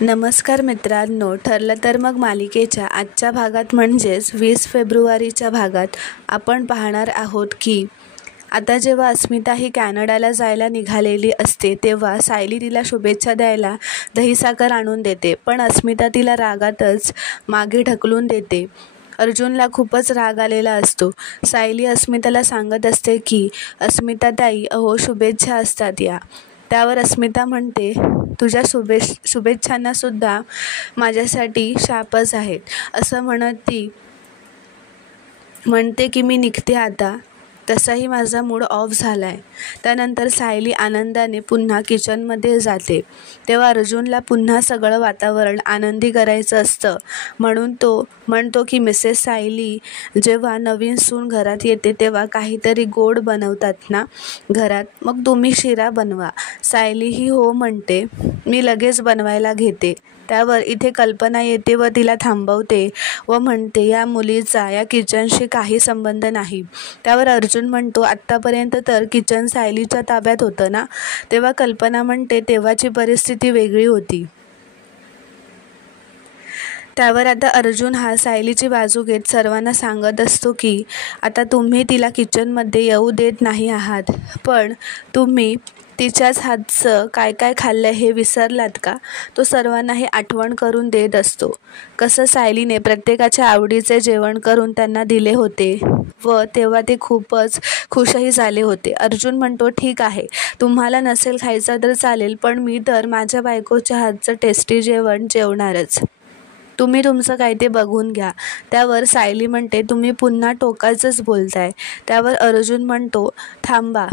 नमस्कार मित्रांनो, ठरलं तर मग मालिकेच्या आजच्या भागात म्हणजेच 20 फेब्रुवारीच्या भागात आपण पाहणार आहोत की आता जेव्हा अस्मिता ही कॅनडाला जायला निघालेली असते तेव्हा सायली तिला शुभेच्छा द्यायला दहीसाखर आणून देते, पण अस्मिता तिला रागातच मागे ढकलून देते. अर्जुनला खूपच राग आलेला असतो. सायली अस्मिताला सांगत असते की अस्मिता ताई, अहो शुभेच्छा असतात या. त्यावर अस्मिता म्हणते, तुझ्या शुभेच्छांनासुद्धा माझ्यासाठी शापच आहेत. असं म्हणत ती म्हणते की मी निघते आता, तसाही माझा मूड ऑफ झाला आहे. त्यानंतर सायली आनंदाने पुन्हा किचनमध्ये जाते. तेव्हा अर्जुनला पुन्हा सगळं वातावरण आनंदी करायचं असतं, म्हणून तो म्हणतो की मिसेस सायली, जेव्हा नवीन सून घरात येते तेव्हा काहीतरी गोड बनवतात ना घरात, मग तुम्ही शिरा बनवा. सायली ही हो म्हणते. मी लगेच बनवायला घेते. त्यावर इथे कल्पना येते व तिला थांबवते व म्हणते, या मुलीचा या किचनशी काही संबंध नाही. त्यावर अर्जुन म्हणतो, आत्तापर्यंत तर किचन सायलीच्या ताब्यात होतं ना. तेव्हा कल्पना म्हणते, तेव्हाची परिस्थिती वेगळी होती. त्यावर आता अर्जुन हा सायलीची बाजू घेत सर्वांना सांगत असतो की आता तुम्ही तिला किचनमध्ये येऊ देत नाही आहात, पण तुम्ही तिच्याच हातचं काय काय खाल्लं हे विसरलात का. तो सर्वांना हे आठवण करून देत असतो. कसं सायलीने प्रत्येकाच्या आवडीचे जेवण करून त्यांना दिले होते व तेव्हा ते खूपच खुशही झाले होते. अर्जुन म्हणतो, ठीक आहे, तुम्हाला नसेल खायचं तर चालेल, पण मी तर माझ्या बायकोच्या हातचं टेस्टी जेवण जेवणारच. तुम्ही तुमचं काय ते बघून घ्या. त्यावर सायली म्हणते, तुम्ही पुन्हा टोकाचंच बोलताय. त्यावर अर्जुन म्हणतो, थांबा,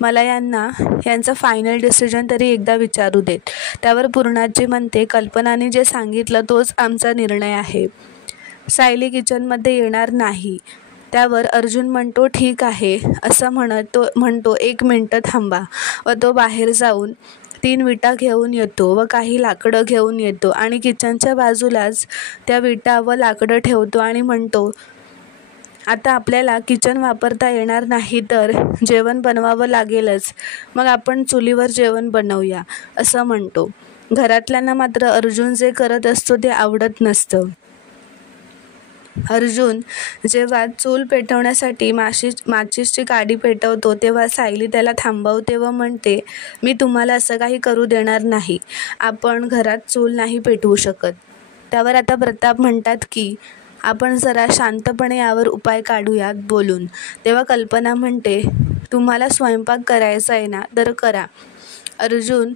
मला यांचा फायनल डिसिजन तरी एकदा विचारू देत. त्यावर पूर्णाजी म्हणते, कल्पनाने जे सांगितलं तोच आमचा निर्णय आहे. सायली किचनमध्ये येणार नाही. त्यावर अर्जुन म्हणतो, ठीक आहे. असं म्हणतो 1 मिनिट थांबा व तो बाहेर जाऊन 3 विटा घेऊन येतो व काही लाकडं घेऊन येतो आणि किचनच्या बाजूलाच त्या विटा व लाकडं ठेवतो आणि म्हणतो, आता आपल्याला किचन वापरता येणार नाही तर जेवण बनवावं लागेलच, मग आपण चुलीवर जेवण बनवूया. असं म्हणतो. घरातल्यांना मात्र अर्जुन जे करत असतो ते आवडत नसतं. अर्जुन जेव्हा चूल पेटवण्यासाठी माचीसची काडी पेटवतो तेव्हा सायली त्याला थांबवते व म्हणते, मी तुम्हाला असं काही करू देणार नाही. आपण घरात चूल नाही पेटवू शकत. त्यावर आता प्रताप म्हणतात की आपण जरा शांतपणे यावर उपाय काढूयात बोलून. तेव्हा कल्पना म्हणते, तुम्हाला स्वयंपाक करायचा आहे ना तर करा. अर्जुन,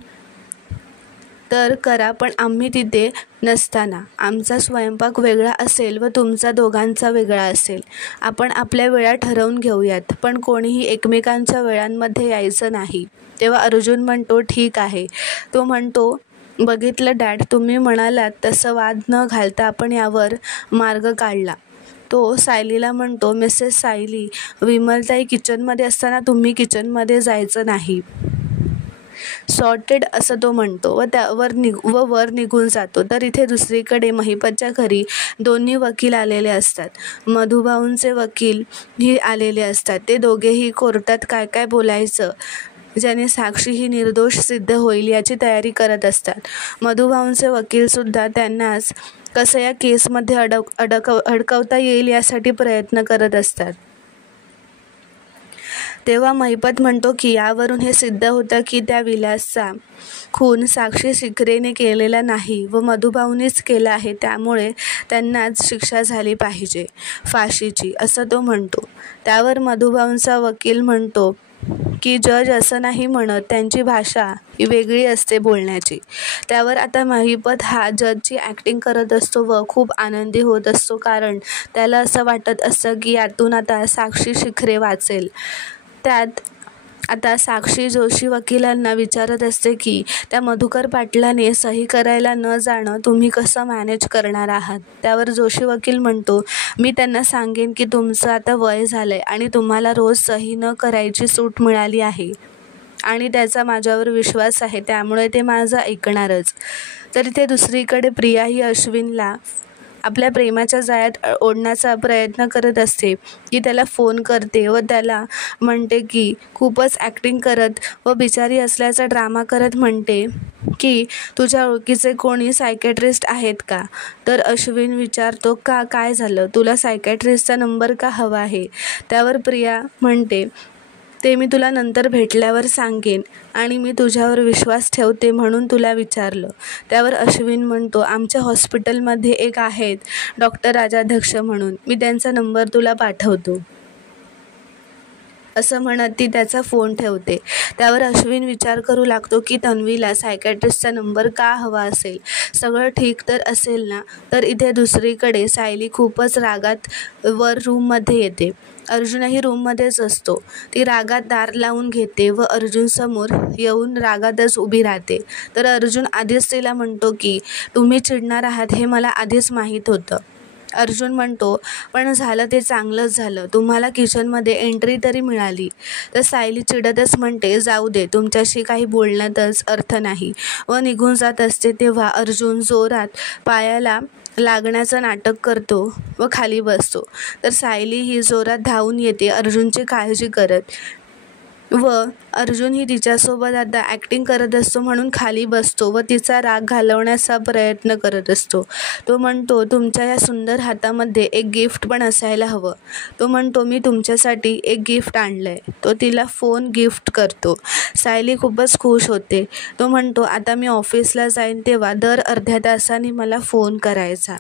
तर करा, पण आम्ही तिथे नसताना. आमचा स्वयंपाक वेगळा असेल व तुमचा दोघांचा वेगळा असेल. आपण आपल्या वेळा ठरवून घेऊयात, पण कोणीही एकमेकांच्या वेळांमध्ये यायचं नाही. तेव्हा अर्जुन म्हणतो, ठीक आहे. तो म्हणतो, बघितलं डॅड, तुम्ही म्हणालात तसं वाद न घालता आपण यावर मार्ग काढला. तो सायलीला म्हणतो, मिसेस सायली, विमलताई किचनमध्ये असताना तुम्ही किचनमध्ये जायचं नाही. सॉर्टेड, असं तो म्हणतो व वर निघून जातो. तर इथे दुसरीकडे महिपतच्या घरी दोन्ही वकील आलेले असतात. मधुभाऊंचे वकील ही आलेले असतात. ते दोघेही कोर्टात काय काय बोलायचं, ज्याने साक्षी ही निर्दोष सिद्ध होईल याची तयारी करत असतात. मधुभाऊंचे वकीलसुद्धा त्यांनाच कसं या केसमध्ये अडकवता येईल यासाठी प्रयत्न करत असतात. तेव्हा महिपत म्हणतो की यावरून हे सिद्ध होतं की त्या विलासचा खून साक्षी शिखरेने केलेला नाही व मधुभाऊंनीच केला आहे, त्यामुळे त्यांनाच शिक्षा झाली पाहिजे फाशीची, असं तो म्हणतो. त्यावर मधुभाऊंचा वकील म्हणतो की जज असं नाही म्हणत, त्यांची भाषा ही वेगळी असते बोलण्याची. त्यावर आता महिपत हा जजची ॲक्टिंग करत असतो व खूप आनंदी होत असतो, कारण त्याला असं वाटत असतं की यातून आता साक्षी शिखरे वाचेल. त्यात आता साक्षी जोशी वकिलांना विचारत असते की त्या मधुकर पाटलाने सही करायला न जाणं तुम्ही कसं मॅनेज करणार आहात. त्यावर जोशी वकील म्हणतो, मी त्यांना सांगेन की तुमचं आता वय झालं आहे आणि तुम्हाला रोज सही न करायची सूट मिळाली आहे आणि त्याचा माझ्यावर विश्वास आहे, त्यामुळे ते माझं ऐकणारच. तर इथे दुसरीकडे प्रिया ही अश्विनला आपल्या प्रेमाच्या जाळ्यात ओढण्याचा प्रयत्न करत असते, की त्याला फोन करते व त्याला म्हणते की खूपच ॲक्टिंग करत व बिचारी असल्याचा ड्रामा करत म्हणते की तुझ्या ओळखीचे कोणी सायकॅट्रिस्ट आहेत का? तर अश्विन विचारतो, का काय झालं? तुला सायकॅट्रिस्टचा नंबर का हवा आहे? त्यावर प्रिया म्हणते, ते मी तुला नंतर भेटल्यावर सांगेन आणि मी तुझ्यावर विश्वास ठेवते म्हणून तुला विचारलं. त्यावर अश्विन म्हणतो, आमच्या हॉस्पिटलमध्ये एक आहेत डॉक्टर राजाध्यक्ष म्हणून, मी त्यांचा नंबर तुला पाठवतो. असं म्हणत ती त्याचा फोन ठेवते. त्यावर अश्विन विचार करू लागतो की तन्वीला सायकॅट्रिस्टचा नंबर का हवा असेल? सगळं ठीक तर असेल ना? तर इथे दुसरीकडे सायली खूपच रागात वर रूममध्ये येते. अर्जुनही रूममध्येच असतो. ती रागात दार लावून घेते व अर्जुनसमोर येऊन रागातच उभी राहते. तर अर्जुन आधीच तिला म्हणतो की तुम्ही चिडणार आहात हे मला आधीच माहीत होतं. अर्जुन म्हणतो, पण झालं ते चांगलंच झालं, तुम्हाला किचनमध्ये एंट्री तरी मिळाली. तर सायली चिडतच म्हणते, जाऊ दे, तुमच्याशी काही बोलण्यातच अर्थ नाही व निघून जात असते. तेव्हा अर्जुन जोरात पायाला लागण्याचं नाटक करतो व खाली बसतो. तर सायली ही जोरात धावून येते अर्जुनची काळजी करत व अर्जुन ही तिच्यासोबत आता ॲक्टिंग करत असतो म्हणून खाली बसतो व तिचा राग घालवण्याचा प्रयत्न करत असतो. तो म्हणतो, तुमच्या या सुंदर हातामध्ये एक गिफ्ट पण असायला हवं. तो म्हणतो, मी तुमच्यासाठी एक गिफ्ट आणलं आहे. तो तिला फोन गिफ्ट करतो. सायली खूपच खुश होते. तो म्हणतो, आता मी ऑफिसला जाईन तेव्हा दर अर्ध्या तासाने मला फोन करायचा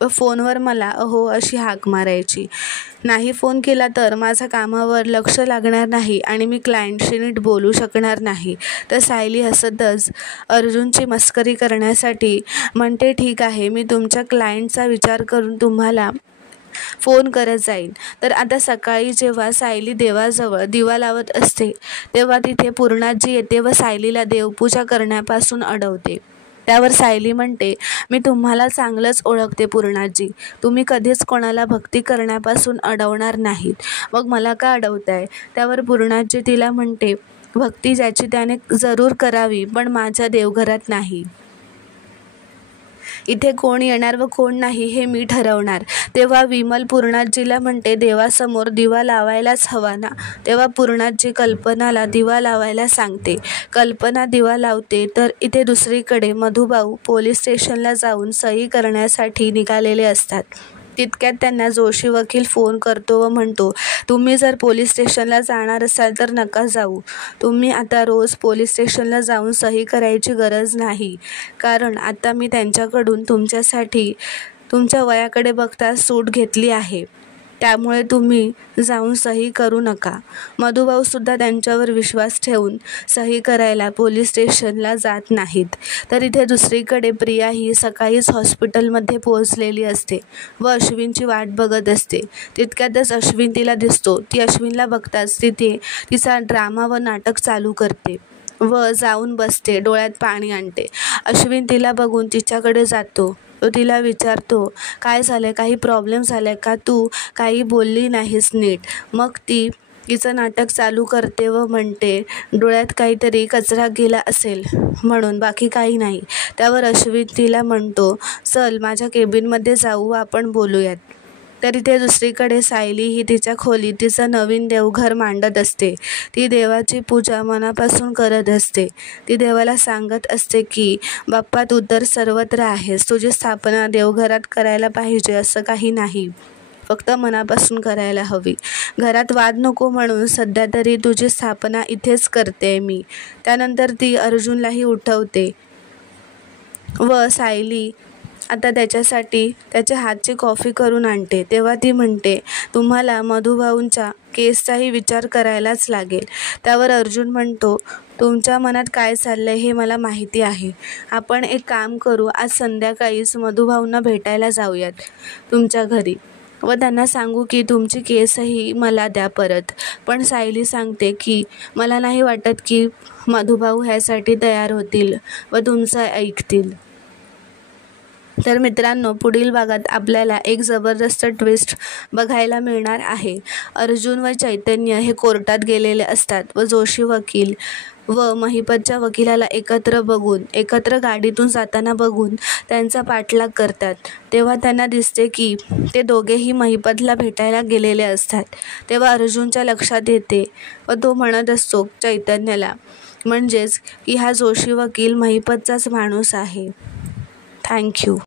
व फोनवर मला अहो अशी हाक मारायची. नाही फोन केला तर माझ्या कामावर लक्ष लागणार नाही आणि मी क्लायंटशी नीट बोलू शकणार नाही. तर सायली हसतच अर्जुनची मस्करी करण्यासाठी म्हणते, ठीक आहे, मी तुमच्या क्लायंटचा विचार करून तुम्हाला फोन करत जाईन. तर आता सकाळी जेव्हा सायली देवाजवळ दिवा लावत असते तेव्हा तिथे पूर्णाजी येते व सायलीला देवपूजा करण्यापासून अडवते. त्यावर सायली म्हणते, मी तुम्हाला चांगलंच ओळखते पूर्णाजी, तुम्ही कधीच कोणाला भक्ती करण्यापासून अडवणार नाहीत, मग मला का अडवताय? त्यावर पूर्णाजी तिला म्हणते, भक्ती ज्याची त्याने जरूर करावी, पण माझ्या देवघरात नाही. इथे कोण येणार व कोण नाही हे मी ठरवणार. तेव्हा विमल पूर्णाजीला म्हणते, देवासमोर दिवा लावायलाच हवा ना. तेव्हा पूर्णाजी कल्पनाला दिवा लावायला सांगते. कल्पना दिवा लावते. तर इथे दुसरीकडे मधुभाऊ पोलीस स्टेशनला जाऊन सही करण्यासाठी निघालेले असतात. तितक्यात त्यांना जोशी वकील फोन करतो व म्हणतो, तुम्ही जर पोलीस स्टेशनला जाणार असाल तर नका जाऊ. तुम्ही आता रोज पोलीस स्टेशनला जाऊन सही करायची गरज नाही, कारण आता मी त्यांच्याकडून तुमच्यासाठी तुमच्या वयाकडे बघता सूट घेतली आहे. त्यामुळे तुम्ही जाऊन सही करू नका. मधुभाऊसुद्धा त्यांच्यावर विश्वास ठेवून सही करायला पोलीस स्टेशनला जात नाहीत. तर इथे दुसरीकडे प्रिया ही सकाळीच हॉस्पिटलमध्ये पोहोचलेली असते व अश्विनची वाट बघत असते. तितक्यातच अश्विन तिला दिसतो. ती अश्विनला बघताच तिथे तिचा ड्रामा व नाटक चालू करते व जाऊन बसते, डोळ्यात पाणी आणते. अश्विन तिला बघून तिच्याकडे जातो. तो तिला विचारतो, काय झालं, काही प्रॉब्लेम झाला का? तू काही बोलली नाहीस नीट. मग ती तिचं नाटक चालू करते व म्हणते, डोळ्यात काहीतरी कचरा गेला असेल म्हणून, बाकी काही नाही. त्यावर अश्विन तिला म्हणतो, चल माझ्या केबिनमध्ये जाऊ, आपण बोलूयात. तर इथे दुसरीकडे सायली ही तिच्या खोलीत तिचं नवीन देवघर मांडत असते. ती देवाची पूजा मनापासून करत असते. ती देवाला सांगत असते की बाप्पा, तू तर सर्वत्र आहेस, तुझी स्थापना देवघरात करायला पाहिजे असं काही नाही, फक्त मनापासून करायला हवी. घरात वाद नको म्हणून सध्या तरी तुझी स्थापना इथेच करते मी. त्यानंतर ती अर्जुनलाही उठवते व सायली आता त्याच्यासाठी त्याच्या हातची कॉफी करून आणते. तेव्हा ती म्हणते, तुम्हाला मधुभाऊंच्या केसचाही विचार करायलाच लागेल. त्यावर अर्जुन म्हणतो, तुमच्या मनात काय चाललंय हे मला माहिती आहे. आपण एक काम करू, आज संध्याकाळीच मधुभाऊंना भेटायला जाऊयात तुमच्या घरी व त्यांना सांगू की तुमची केसही मला द्या परत. पण सायली सांगते की मला नाही वाटत की मधुभाऊ ह्यासाठी तयार होतील व तुमचं ऐकतील. तर मित्रांनो, पुढील भागात आपल्याला एक जबरदस्त ट्विस्ट बघायला मिळणार आहे. अर्जुन व चैतन्य हे कोर्टात गेलेले असतात व जोशी वकील व महिपतच्या वकिलाला एकत्र गाडीतून जाताना बघून त्यांचा पाठलाग करतात. तेव्हा त्यांना दिसते की ते दोघेही महिपतला भेटायला गेलेले असतात. तेव्हा अर्जुनच्या लक्षात येते व तो म्हणत असतो चैतन्याला, म्हणजेच की हा जोशी वकील महिपतचाच माणूस आहे. थँक्यू.